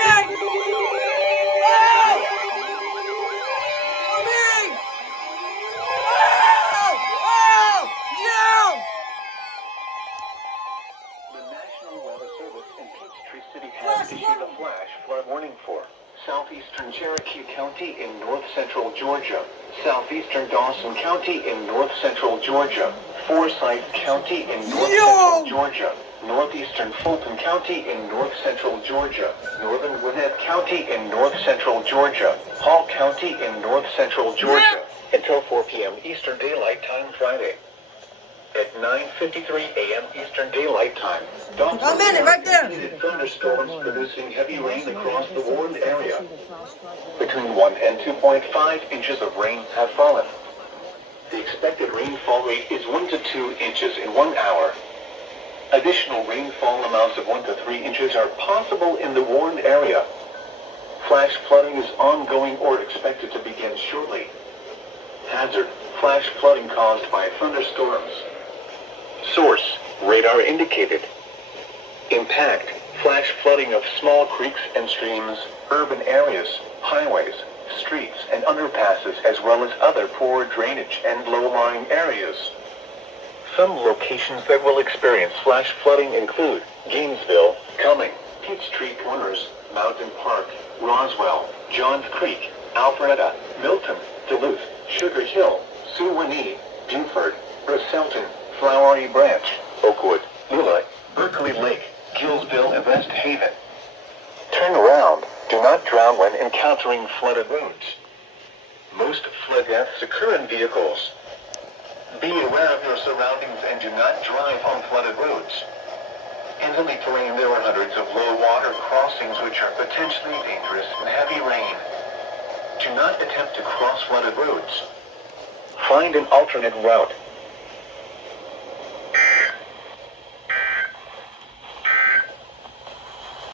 Coming! Oh! Coming! Oh! Oh! No! The National Weather Service in Peachtree City Flash has issued flood. a flash flood warning for southeastern Cherokee County in north-central Georgia, southeastern Dawson County in north-central Georgia, Forsyth County in north-central Georgia, northeastern Fulton County in north-central Georgia, northern Gwinnett County in north-central Georgia, Hall County in north-central Georgia, until 4 p.m. Eastern Daylight Time Friday. At 9:53 a.m. Eastern Daylight Time, A minute, right there. thunderstorms producing heavy rain across the warned area. Between 1 and 2.5 inches of rain have fallen. The expected rainfall rate is 1 to 2 inches in 1 hour. Additional rainfall amounts of 1 to 3 inches are possible in the warned area. Flash flooding is ongoing or expected to begin shortly. Hazard: flash flooding caused by thunderstorms. Source: radar indicated. Impact: flash flooding of small creeks and streams, urban areas, highways, streets and underpasses, as well as other poor drainage and low-lying areas. Some locations that will experience flash flooding include Gainesville, Cumming, Peachtree Corners, Mountain Park, Roswell, Johns Creek, Alpharetta, Milton, Duluth, Sugar Hill, Suwanee, Buford, Russellton, Flowery Branch, Oakwood, Lula, Berkeley Lake, Gillsville and West Haven. Turn around. Do not drown when encountering flooded roads. Most flood deaths occur in vehicles. Be aware of your surroundings and do not drive on flooded roads. In hilly terrain, there are hundreds of low water crossings which are potentially dangerous in heavy rain. Do not attempt to cross flooded roads. Find an alternate route.